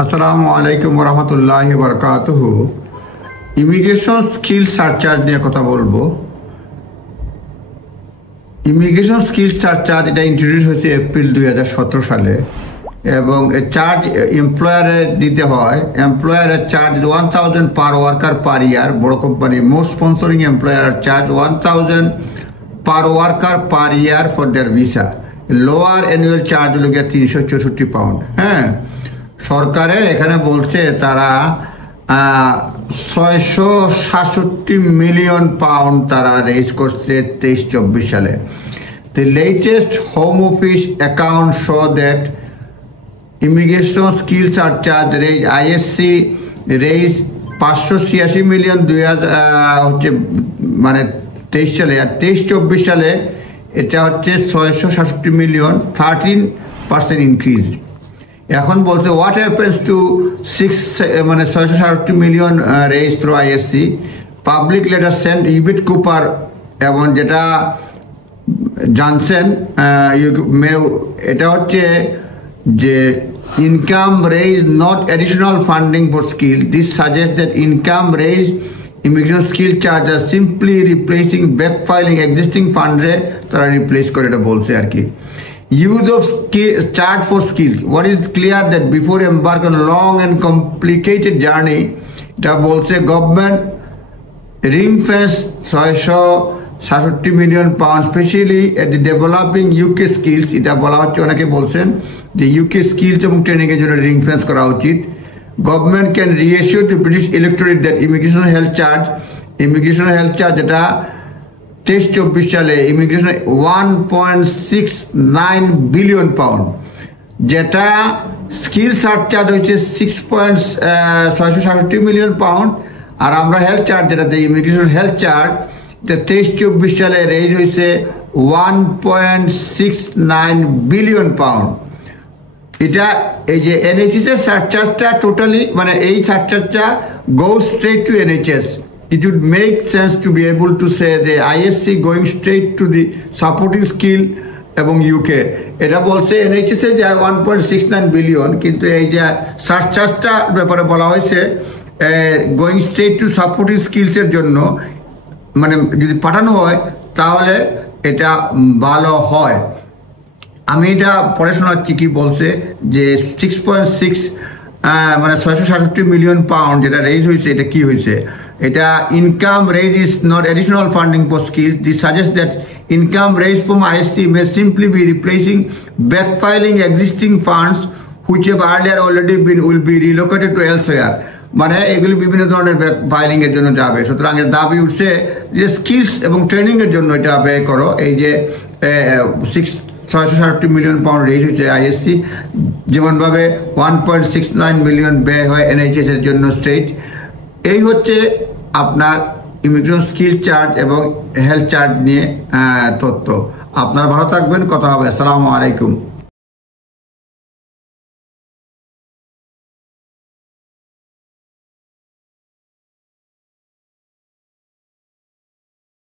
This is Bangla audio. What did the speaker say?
আসসালামু আলাইকুম ওরহমতুল্লাহি বরকাতুহু। ইমিগ্রেশন স্কিল সার্চার্জ নিয়ে কথা বলবো। ইমিগ্রেশন স্কিল সার্চার্জ এটা ইন্ট্রোডিউস হয়েছে এপ্রিল 2017 সালে এবং চার্জ এমপ্লয়ারে দিতে হয়। এমপ্লয়ারের চার্জ 1000 পার ওয়ার্কার পার ইয়ার। বড় company most sponsoring employer charge 1000 per worker per year for their visa. Lower annual charge হলো গিয়ে 364 পাউন্ড। হ্যাঁ, সরকারে এখানে বলছে তারা 667 মিলিয়ন পাউন্ড তারা রেজ করছে 23-24 সালে। The latest Home Office account show that immigration skill surcharge raise ISC raise 586 million 2000 হচ্ছে মানে 23 সালে, আর 23-24 সালে এটা হচ্ছে 667 মিলিয়ন, 13% ইনক্রিজ। এখন বলছে what happens to 667 million raise through ISC. Public letter sent ইউবিট কুপার এবং যেটা জানছেন এটা হচ্ছে যে income raise not additional funding for skill. This suggest that income raise immigration skill charge are simply replacing back filling existing ফান্ডে তারা রিপ্লেস করে, এটা বলছে আর কি। Use of charge for skills. What is clear that before embark on a long and complicated journey, এটা বলছে government ring fence 667 million pound specially at the developing UK skills. এটা বলা হচ্ছে, অনেকে বলছেন যে ইউকে স্কিলস এবং ট্রেনিং এর জন্য রিং ফেন্স করা উচিত। Government can reassure to British electorate that immigration health charge এটা 23-24 সালে ইমিগ্রেশন 1.69 বিলিয়ন পাউন্ড, যেটা স্কিল সার্চার্জ হয়েছে 667 মিলিয়ন পাউন্ড। আর আমরা হেলথ চার্জ যেটাতে ইমিগ্রেশন হেলথ চার্জ 23-24 সালে রেজ হয়েছে 1.69 বিলিয়ন পাউন্ড। এটা এই যে এনএইচএস এর সার্চার্জটা টোটালি মানে এই সার্চার্জটা go straight to NHS. It would make sense to be able to say the ISC going straight to the supporting skill এবং ইউকে। এটা বলছে এনএইচএস এ যায় 1.69 বিলিয়ন, কিন্তু এই যে সার্চার্জটা ব্যাপারে বলা হয়েছে গোয়িং স্ট্রেট টু সাপোর্টিং স্কিলসের জন্য, মানে যদি পাঠানো হয় তাহলে এটা ভালো হয়। আমি এটা পড়ে শোনাচ্ছি কি বলছে যে 6.6 মানে 667 মিলিয়ন পাউন্ড যেটা রেজ হয়েছে, এটা কি হয়েছে। এটা income raise is not additional funding for skills. This suggest that income raise from ISC may simply be replacing back filling existing funds which have earlier already been will be relocated to elsewhere. মানে এগুলি বিভিন্ন ধরনের ব্যাক ফাইলিং এর জন্য যাবে। সুতরাং এর দাবি উঠছে যে স্কিলস এবং ট্রেনিং এর জন্য এটা ব্যয় করো। এই যে 667 মিলিয়ন পাউন্ড রেজ হয়েছে আইএসসি, যেমনভাবে 1.69 মিলিয়ন ব্যয় হয় এনএইচএস এর জন্য স্টেট। এই হচ্ছে আপনার ইমিগ্রেশন স্কিল চার্জ এবং হেলথ চার্জ নিয়ে তথ্য। আপনারা ভালো থাকবেন, কথা হবে। আসসালামু আলাইকুম।